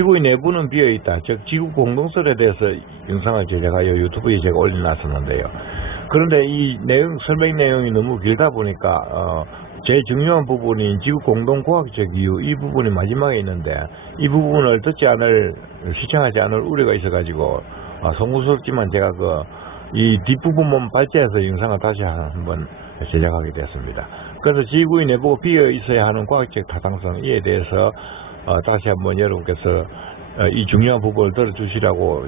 지구의 내부는 비어있다. 즉 지구 공동설에 대해서 영상을 제작하여 유튜브에 제가 올려놨었는데요. 그런데 이 내용 설명 내용이 너무 길다 보니까 제일 중요한 부분인 지구 공동과학적 이유 이 부분이 마지막에 있는데 이 부분을 시청하지 않을 우려가 있어가지고 송구스럽지만 제가 이 뒷부분만 발제해서 영상을 다시 한번 제작하게 되었습니다. 그래서 지구의 내부가 비어 있어야 하는 과학적 타당성에 대해서 다시 한번 여러분께서 이 중요한 부분을 들어주시라고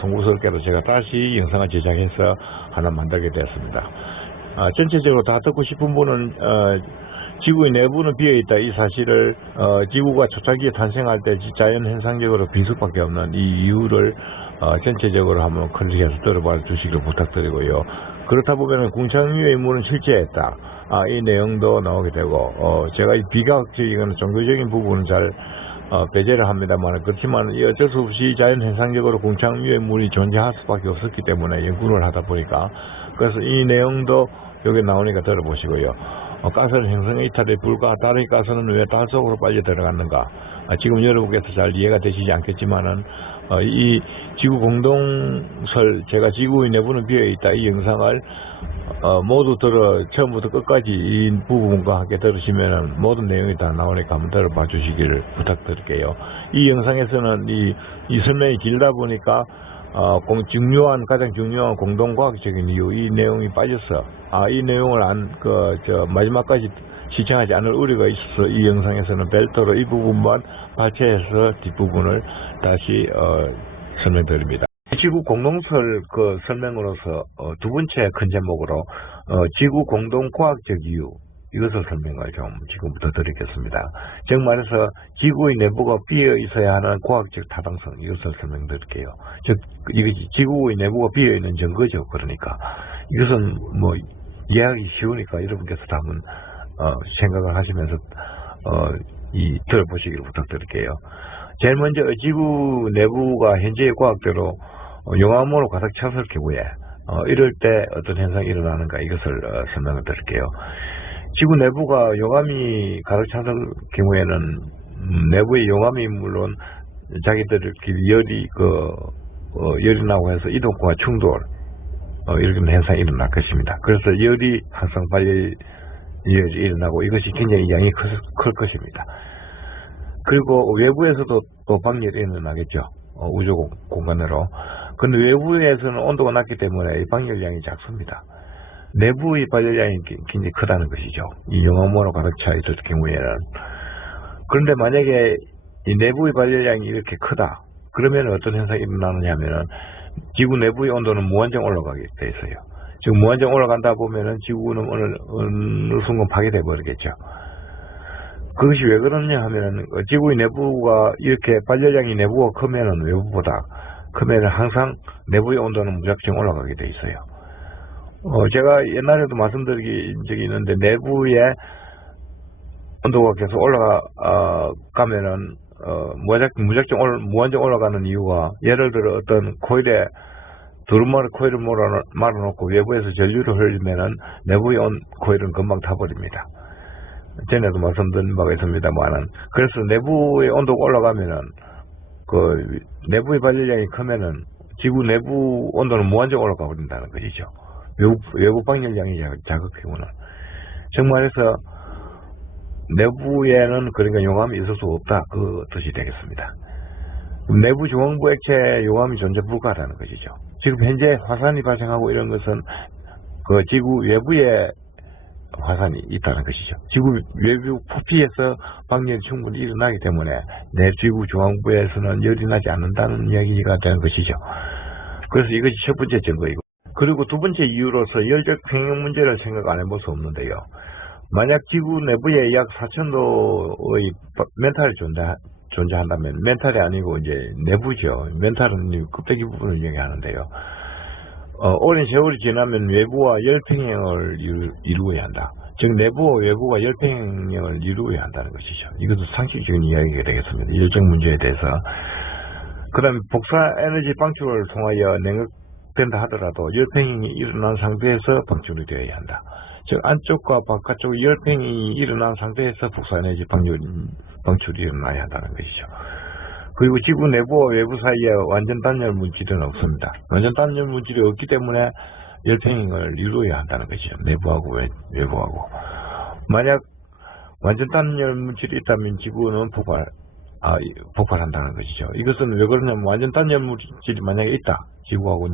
송구스럽게도 제가 다시 영상을 제작해서 하나 만들게 되었습니다. 전체적으로 다 듣고 싶은 분은 지구의 내부는 비어있다 이 사실을 지구가 초창기에 탄생할 때 자연 현상적으로 빈속밖에 없는 이 이유를 전체적으로 한번 클릭해서 들어봐 주시길 부탁드리고요. 그렇다 보면 궁창유의 물은 실제했다. 이 내용도 나오게 되고 제가 이 비과학적이거나 종교적인 부분은 잘 배제를 합니다만 그렇지만 어쩔 수 없이 자연현상적으로 궁창유의 물이 존재할 수밖에 없었기 때문에 연구를 하다 보니까 그래서 이 내용도 여기 나오니까 들어보시고요. 가스는 형성의 이탈에 불과하다는 가스는 왜 달 속으로 빨려 들어갔는가? 지금 여러분께서 잘 이해가 되시지 않겠지만은 이 지구 공동설 제가 지구의 내부는 비어있다 이 영상을 모두 처음부터 끝까지 이 부분과 함께 들으시면은 모든 내용이 다 나오니까 한번 들어봐 주시기를 부탁드릴게요. 이 영상에서는 이 설명이 길다 보니까 가장 중요한 공동과학적인 이유 이 내용이 빠져서 이 내용을 마지막까지 시청하지 않을 우려가 있어서 이 영상에서는 별도로 이 부분만 발췌해서 뒷부분을 다시 설명드립니다. 지구 공동설 설명으로서 두 번째 큰 제목으로 지구 공동과학적 이유 이것을 설명을 좀 지금부터 드리겠습니다. 즉 말해서 지구의 내부가 비어 있어야 하는 과학적 타당성 이것을 설명드릴게요. 즉 이것이 지구의 내부가 비어 있는 증거죠. 그러니까 이것은 뭐 이해하기 쉬우니까 여러분께서 한번 생각을 하시면서 들어보시기를 부탁드릴게요. 제일 먼저 지구 내부가 현재의 과학대로 용암으로 가득 찼을 경우에 이럴 때 어떤 현상이 일어나는가 이것을 설명을 드릴게요. 지구 내부가 용암이 가득 찼을 경우에는 내부의 용암이 물론 자기들끼리 열이 나고 해서 이동과 충돌 이런 현상이 일어날 것입니다. 그래서 열이 항상 발열이 일어나고 이것이 굉장히 양이 클 것입니다. 그리고 외부에서도 또 방열이 일어나겠죠. 우주 공간으로. 근데 외부에서는 온도가 낮기 때문에 이 방열량이 작습니다. 내부의 발열량이 굉장히 크다는 것이죠. 이 용암으로 가득 차 있을 경우에는. 그런데 만약에 이 내부의 발열량이 이렇게 크다. 그러면 어떤 현상이 일어나느냐 하면은 지구 내부의 온도는 무한정 올라가게 돼 있어요. 지금 무한정 올라간다 보면은 지구는 어느 순간 파괴돼 버리겠죠. 그것이 왜 그러냐 하면은 지구의 내부가 이렇게 발열량이 내부가 크면은 외부보다 크면은 항상 내부의 온도는 무작정 올라가게 돼 있어요. 제가 옛날에도 말씀드린 적이 있는데 내부의 온도가 계속 올라가면은 무한정 올라가는 이유가 예를 들어 어떤 코일에 두루마리 코일을 말아놓고 외부에서 전류를 흘리면은 내부의 코일은 금방 타버립니다. 전에도 말씀드린 바가 있습니다만은 그래서 내부의 온도가 올라가면은 내부의 발열량이 크면은 지구 내부 온도는 무한정 올라가 버린다는 것이죠. 외부 방열량이 작을 경우는 정말해서 내부에는 그러니까 용암이 있을 수 없다 그 뜻이 되겠습니다. 내부 중앙부 액체에 용암이 존재 불가하다는 것이죠. 지금 현재 화산이 발생하고 이런 것은 지구 외부에 화산이 있다는 것이죠. 지구 외부 표피에서 방열이 충분히 일어나기 때문에 내 지구 중앙부에서는 열이 나지 않는다는 이야기가 되는 것이죠. 그래서 이것이 첫 번째 증거이고 그리고 두 번째 이유로서 열적 평형 문제를 생각 안 해볼 수 없는데요. 만약 지구 내부에 약 4000도의 멘탈이 존재한다면 멘탈이 아니고 이제 내부죠. 멘탈은 껍데기 부분을 이야기하는데요. 오랜 세월이 지나면 외부와 열평형을 이루어야 한다. 즉 내부와 외부가 열평형을 이루어야 한다는 것이죠. 이것도 상식적인 이야기가 되겠습니다. 열적 문제에 대해서. 그 다음에 복사 에너지 방출을 통하여 냉각된다 하더라도 열평형이 일어난 상태에서 방출이 되어야 한다. 즉 안쪽과 바깥쪽 열평이 일어난 상태에서 복사 에너지 방출이 일어나야 한다는 것이죠. 그리고 지구 내부와 외부 사이에 완전 단열 물질은 없습니다. 완전 단열 물질이 없기 때문에 열팽이를 이루어야 한다는 것이죠. 내부하고 외부하고. 만약 완전 단열 물질이 있다면 지구는 폭발한다는 것이죠. 이것은 왜 그러냐면 완전 단열 물질이 만약에 있다. 지구하고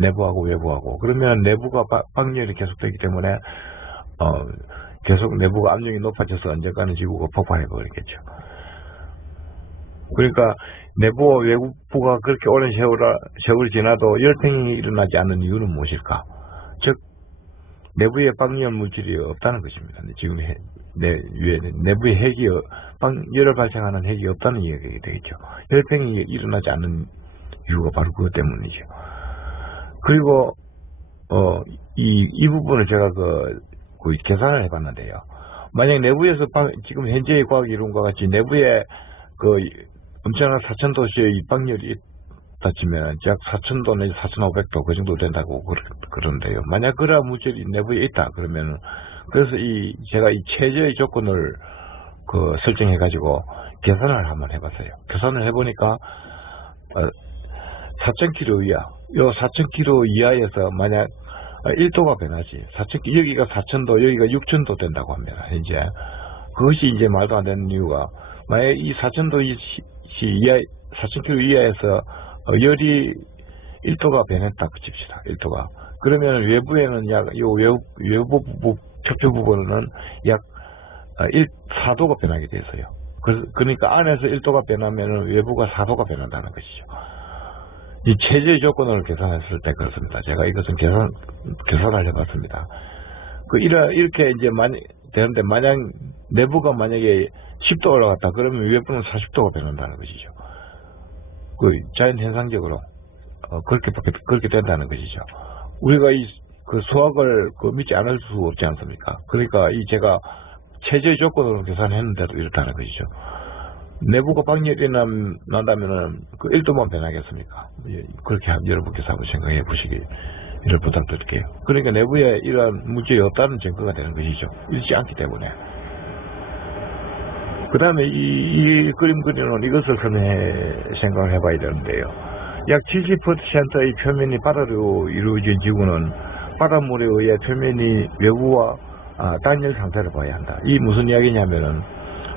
내부하고 외부하고. 그러면 내부가 방열이 계속되기 때문에 계속 내부가 압력이 높아져서 언젠가는 지구가 폭발해 버리겠죠. 그러니까 내부와 외부가 그렇게 오랜 세월이 지나도 열팽이 일어나지 않는 이유는 무엇일까? 즉 내부에 방열 물질이 없다는 것입니다. 지금 내부에 핵이 열을 발생하는 핵이 없다는 이야기가 되겠죠. 열팽이 일어나지 않는 이유가 바로 그것 때문이죠. 그리고 이 부분을 제가 계산을 해봤는데요. 만약 내부에서 지금 현재의 과학 이론과 같이 내부에 엄청난 4000도씨의 방열이 있다 치면 약 4000도 내지 4500도 그 정도 된다고 그러는데요. 만약 그러한 물질이 내부에 있다 그러면 그래서 제가 이 최저의 조건을 설정해 가지고 계산을 한번 해봤어요. 계산을 해보니까 4000km 이하, 요 4000km 이하에서 만약 1도가 변하지. 여기가 4000도, 여기가 6000도 된다고 합니다. 현재 그것이 이제 말도 안 되는 이유가 만약 이 4000도 이하, 4000km 이하에서 열이 1도가 변했다 칩시다. 1도가. 그러면 외부에는 외부 표표 부분은 약 4도가 변하게 돼서요. 그러니까 안에서 1도가 변하면 외부가 4도가 변한다는 것이죠. 이 최저의 조건을 계산했을 때 그렇습니다. 제가 이것은 계산을 해봤습니다. 이렇게 이제 되는데 만약 내부가 만약에 10도 올라갔다 그러면 외부는 40도가 변한다는 것이죠. 자연 현상적으로 그렇게 된다는 것이죠. 우리가 수학을 믿지 않을 수 없지 않습니까? 그러니까 제가 최저의 조건으로 계산했는데도 이렇다는 것이죠. 내부가 방열이 난다면은 1도만 변하겠습니까? 그렇게 여러분께서 한번 생각해 보시길 이를 부탁드릴게요. 그러니까 내부에 이러한 물질이 없다는 증거가 되는 것이죠. 있지 않기 때문에. 그 다음에 이 그림 그리는 이것을 생각을 해봐야 되는데요. 약 70%의 표면이 바다로 이루어진 지구는 바닷물에 의해 표면이 외부와 단열 상태를 봐야 한다. 이 무슨 이야기냐면은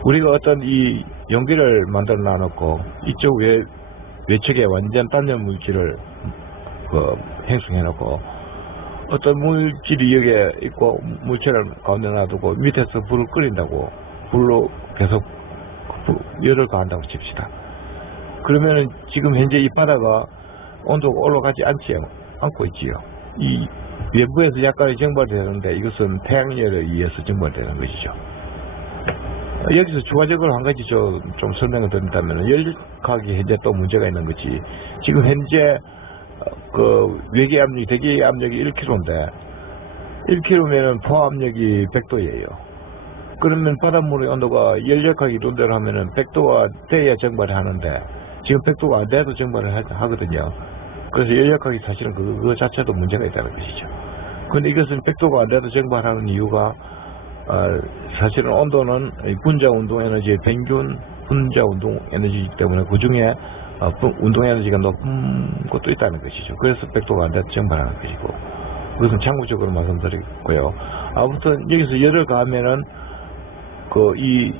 우리가 어떤 이 용기를 만들어 놔놓고 이쪽 외측에 완전 단열 물질을 행성해 놓고 어떤 물질이 여기에 있고 물체를 가운데 놔두고 밑에서 불을 끓인다고 불로 계속 열을 가한다고 칩시다. 그러면은 지금 현재 이 바다가 온도가 올라가지 않고 있지요. 이 외부에서 약간의 증발되는데 이것은 태양열에 의해서 증발되는 것이죠. 여기서 추가적으로 한 가지 좀 설명을 드린다면 열역학이 현재 또 문제가 있는 것이 지금 현재 외계 압력이 대기 압력이 1kg인데 1kg면은 포압력이 100도예요. 그러면 바닷물의 온도가 열역학이 이론대로 하면은 100도가 돼야 증발을 하는데 지금 100도가 안 돼도 증발을 하거든요. 그래서 열역학이 사실은 그거 자체도 문제가 있다는 것이죠. 근데 이것은 100도가 안 돼도 증발하는 이유가 사실은 온도는 분자 운동 에너지의 평균 분자 운동 에너지이기 때문에 그 중에 운동 에너지가 높은 것도 있다는 것이죠. 그래서 100도가 안 돼도 증발하는 것이고 그것은 참고적으로 말씀드리고요. 아무튼 여기서 열을 가하면은 이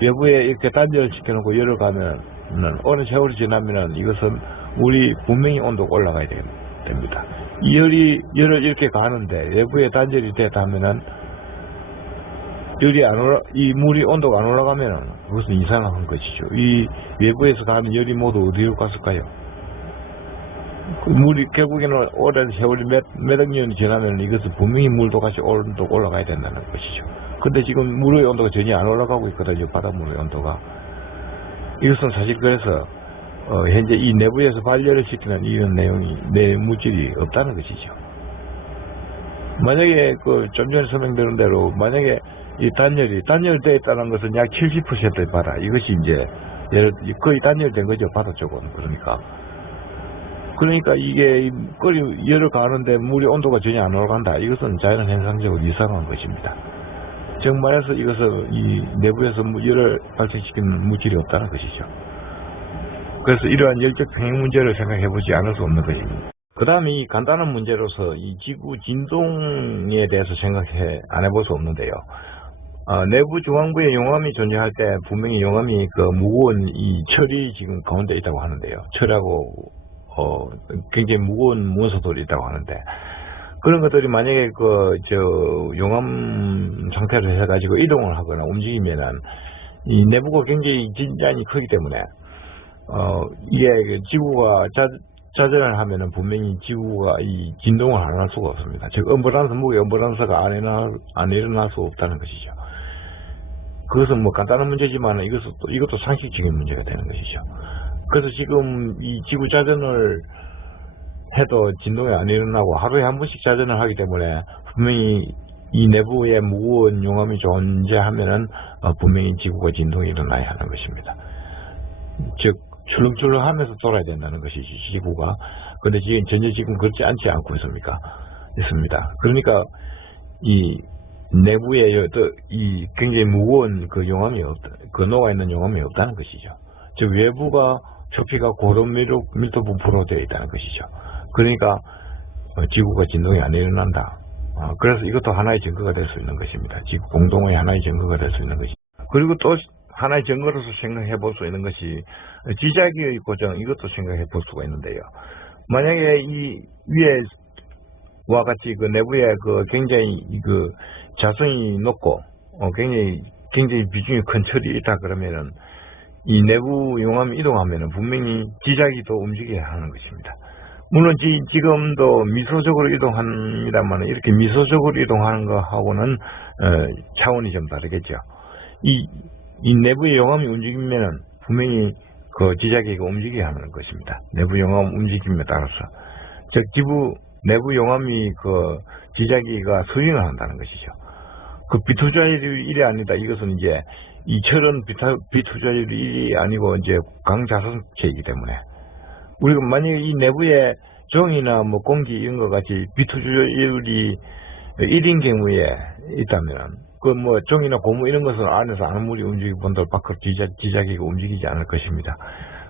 외부에 이렇게 단열을 시켜놓고 열을 가면은 어느 세월이 지나면은 이것은 물이 분명히 온도가 올라가야 됩니다. 열을 이렇게 가는데 외부에 단열이 됐다 하면은 이 물이 온도가 안 올라가면은 그것은 이상한 것이죠. 이 외부에서 가는 열이 모두 어디로 갔을까요? 물이 결국에는 오랜 세월이 몇억 년이 지나면 이것은 분명히 물도 같이 온도가 올라가야 된다는 것이죠. 근데 지금 물의 온도가 전혀 안 올라가고 있거든요. 바닷물의 온도가. 이것은 사실 그래서 현재 이 내부에서 발열을 시키는 이런 내용 물질이 없다는 것이죠. 만약에 좀 전에 설명드린 대로 만약에 이 단열되어 있다는 것은 약 70%의 바다. 이것이 이제 거의 단열된 거죠. 바다 쪽은. 그러니까 이게 열을 가하는데 물의 온도가 전혀 안 올라간다. 이것은 자연 현상적으로 이상한 것입니다. 즉 말해서 이것은 이 내부에서 열을 발생시키는 물질이 없다는 것이죠. 그래서 이러한 열적 평형 문제를 생각해보지 않을 수 없는 것입니다. 그 다음에 이 간단한 문제로서 이 지구 진동에 대해서 생각해 안 해볼 수 없는데요. 내부 중앙부에 용암이 존재할 때 분명히 용암이 그 무거운 이 철이 지금 가운데 있다고 하는데요. 철하고 굉장히 무거운 문서들이 있다고 하는데, 그런 것들이 만약에 용암 상태로 해가지고 이동을 하거나 움직이면은 이 내부가 굉장히 진장이 크기 때문에 이게 지구가 자전을 하면은 분명히 지구가 이 진동을 안 할 수가 없습니다. 즉 무게 엄버란스가 안 일어날 수 없다는 것이죠. 그것은 뭐 간단한 문제지만 이것도 상식적인 문제가 되는 것이죠. 그래서 지금 이 지구 자전을 해도 진동이 안 일어나고 하루에 한 번씩 자전을 하기 때문에 분명히 이 내부에 무거운 용암이 존재하면은 분명히 지구가 진동이 일어나야 하는 것입니다. 즉 출렁출렁 하면서 돌아야 된다는 것이지 지구가. 근데 전혀 지금 그렇지 않고 있습니다. 그러니까 이 내부에 이 굉장히 무거운 그 용암이 녹아 있는 용암이 없다는 것이죠. 즉 외부가 표피가 고름 밀도 부프로 되어 있다는 것이죠. 그러니까 지구가 진동이 안 일어난다. 그래서 이것도 하나의 증거가 될 수 있는 것입니다. 지구 공동의 하나의 증거가 될 수 있는 것이죠. 그리고 또 하나의 증거로서 생각해 볼 수 있는 것이 지자기의 고정, 이것도 생각해 볼 수가 있는데요. 만약에 이 위에와 같이 그 내부에 굉장히 자성이 높고 굉장히 비중이 큰 철이 있다 그러면은 이 내부 용암이 이동하면은 분명히 지자기도 움직여야 하는 것입니다. 물론 지금도 미소적으로 이동합니다만 이렇게 미소적으로 이동하는 거하고는 차원이 좀 다르겠죠. 이 내부의 용암이 움직이면은 분명히 그 지자기가 움직여야 하는 것입니다. 내부 용암 움직임에 따라서. 즉 내부 용암이 지자기가 스윙을 한다는 것이죠. 그 비투자율이 1이 아니다. 이것은 이제 이 철은 비투자율이 1이 아니고 이제 강자성체이기 때문에 우리가 만약에 이 내부에 종이나 뭐 공기 이런 것 같이 비투자율이 1인 경우에 있다면 뭐 종이나 고무 이런 것은 안에서 아무리 움직이고 본들 밖으로 지자기가 움직이지 않을 것입니다.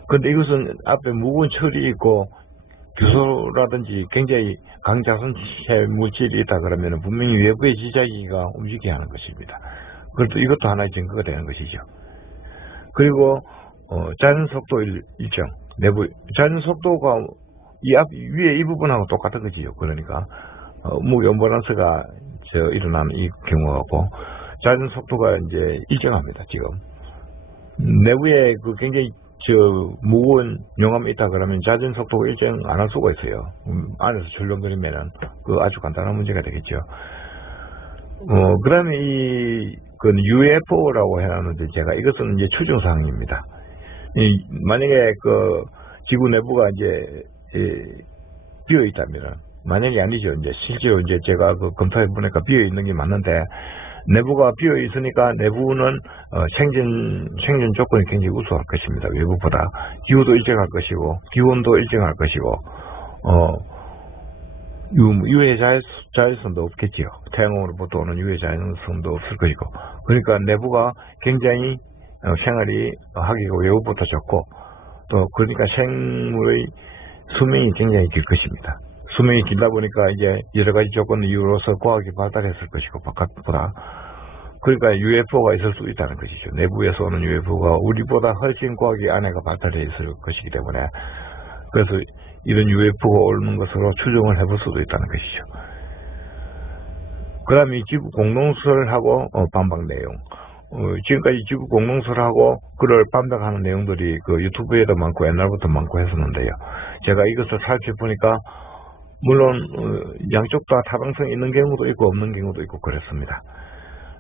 그런데 이것은 앞에 무거운 철이 있고 규소라든지 굉장히 강자성체 물질이 있다 그러면 분명히 외부의 지자기가 움직여야 하는 것입니다. 그래도 이것도 하나의 증거가 되는 것이죠. 그리고 자전 속도 일정, 내부 자전 속도가 위에 이 부분하고 똑같은 거지요. 그러니까 무게 엄버란스가 일어나는 이 경우하고 자전 속도가 이제 일정합니다. 지금 내부에 굉장히 무거운 용암이 있다 그러면 자전 속도가 일정 안 할 수가 있어요. 안에서 출렁거리면은 아주 간단한 문제가 되겠죠. 그 다음에 UFO라고 해놨는데 제가 이것은 이제 추정사항입니다. 만약에 지구 내부가 이제 비어 있다면 만약이 아니죠. 이제 실제로 이제 제가 검토해 보니까 비어 있는 게 맞는데 내부가 비어 있으니까 내부는 생존 조건이 굉장히 우수할 것입니다. 외부보다 기후도 일정할 것이고 기온도 일정할 것이고 유해 자율성도 없겠지요. 태양으로부터 오는 유해 자율성도 없을 것이고 그러니까 내부가 굉장히 생활이 하기가 외부보다 적고 또 그러니까 생물의 수명이 굉장히 길 것입니다. 수명이 길다 보니까 이제 여러 가지 조건 이유로서 과학이 발달했을 것이고 바깥보다 그러니까 UFO가 있을 수 있다는 것이죠. 내부에서 오는 UFO가 우리보다 훨씬 과학이 안에가 발달해 있을 것이기 때문에 그래서 이런 UFO가 오는 것으로 추정을 해볼 수도 있다는 것이죠. 그 다음에 지구 공동설하고 반박 내용. 지금까지 지구 공동설하고 그를 반박하는 내용들이 유튜브에도 많고 옛날부터 많고 했었는데요. 제가 이것을 살펴보니까 물론 양쪽 다 타당성이 있는 경우도 있고 없는 경우도 있고 그랬습니다.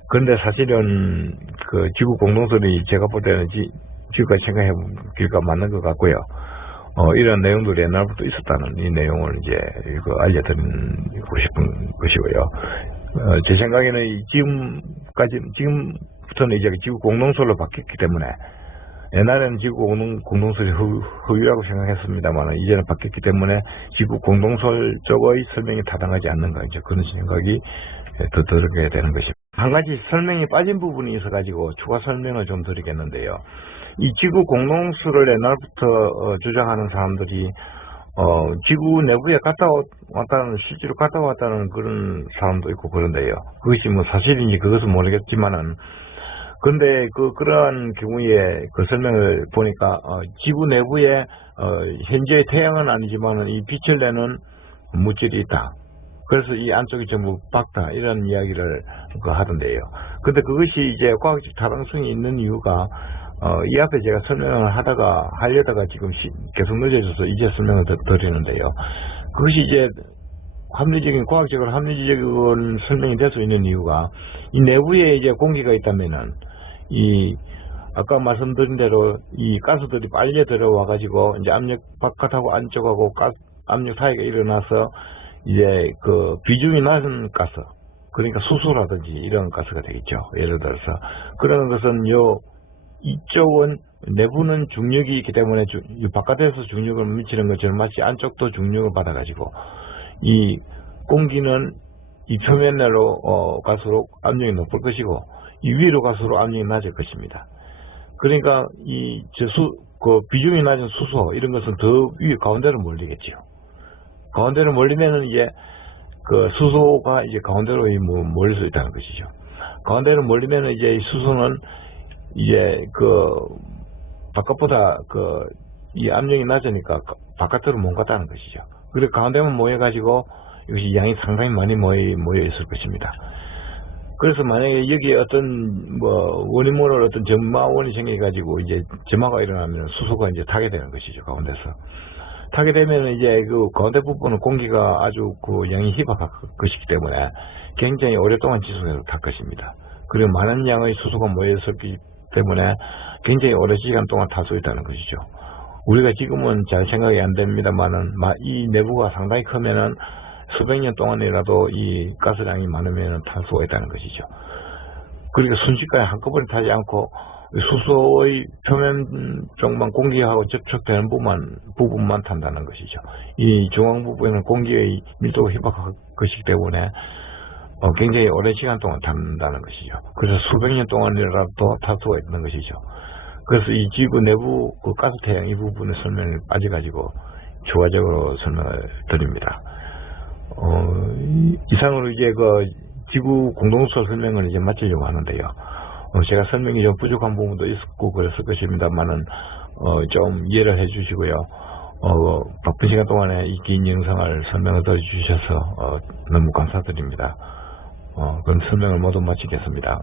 그런데 사실은 지구 공동설이 제가 볼 때는 지금까지 생각해 보기가 맞는 것 같고요. 이런 내용들이 옛날부터 있었다는 이 내용을 이제 알려드리고 싶은 것이고요. 제 생각에는 지금부터는 이제 지구 공동설로 바뀌었기 때문에 옛날에는 지구 공동설이 허위라고 생각했습니다만 이제는 바뀌었기 때문에 지구 공동설 쪽의 설명이 타당하지 않는가 이제 그런 생각이 더 들게 되는 것입니다. 한 가지 설명이 빠진 부분이 있어가지고 추가 설명을 좀 드리겠는데요. 이 지구 공동수를 옛날부터 주장하는 사람들이 지구 내부에 갔다 왔다는, 실제로 갔다 왔다는 그런 사람도 있고 그런데요. 그것이 뭐 사실인지 그것은 모르겠지만은, 근데 그러한 경우에 그 설명을 보니까 지구 내부에 현재 태양은 아니지만은 이 빛을 내는 물질이 있다. 그래서 이 안쪽이 전부 밝다, 이런 이야기를 하던데요. 근데 그것이 이제 과학적 타당성이 있는 이유가 이 앞에 제가 설명을 하려다가 지금 계속 늦어져서 이제 설명을 드리는데요. 그것이 이제 과학적으로 합리적인 설명이 될 수 있는 이유가, 이 내부에 이제 공기가 있다면은, 아까 말씀드린 대로 이 가스들이 빨려 들어와 가지고 이제 압력 바깥하고 안쪽하고 압력 차이가 일어나서 이제 비중이 낮은 가스, 그러니까 수소라든지 이런 가스가 되겠죠. 예를 들어서 그런 것은 이쪽은 내부는 중력이 있기 때문에 바깥에서 중력을 미치는 것처럼 마치 안쪽도 중력을 받아가지고 이 공기는 이 표면으로 갈수록 압력이 높을 것이고 이 위로 갈수록 압력이 낮을 것입니다. 그러니까 비중이 낮은 수소 이런 것은 더 위에 가운데로 몰리겠지요. 가운데로 몰리면은 이제 수소가 이제 가운데로 몰릴 수 있다는 것이죠. 가운데로 몰리면은 이제 이 수소는 이제 바깥보다 이 압력이 낮으니까 바깥으로 못 갔다는 것이죠. 그리고 가운데만 모여가지고 이것이 양이 상당히 많이 모여 있을 것입니다. 그래서 만약에 여기에 어떤 원인 모를 어떤 점마원이 생겨가지고 이제 점마가 일어나면 수소가 이제 타게 되는 것이죠. 가운데서 타게 되면 이제 가운데 부분은 공기가 아주 양이 희박할 것이기 때문에 굉장히 오랫동안 지속해서 탈 것입니다. 그리고 많은 양의 수소가 모였었기 때문에 굉장히 오랜 시간 동안 탈 수 있다는 것이죠. 우리가 지금은 잘 생각이 안 됩니다만은 이 내부가 상당히 크면은 수백 년 동안이라도 이 가스량이 많으면 탈 수가 있다는 것이죠. 그러니까 순식간에 한꺼번에 타지 않고 수소의 표면 쪽만 공기하고 접촉되는 부분만 탄다는 것이죠. 이 중앙 부분에는 공기의 밀도가 희박할 것이기 때문에 굉장히 오랜 시간 동안 탄다는 것이죠. 그래서 수백 년 동안이라도 탈 수가 있는 것이죠. 그래서 이 지구 내부 가스 태양 이 부분의 설명을 빠져가지고 추가적으로 설명을 드립니다. 이상으로 이제 지구 공동수 설명을 이제 마치려고 하는데요. 제가 설명이 좀 부족한 부분도 있었고 그랬을 것입니다만은 좀 이해를 해주시고요. 바쁜 시간 동안에 이 긴 영상을 설명을 들어주셔서 너무 감사드립니다. 그럼 설명을 모두 마치겠습니다.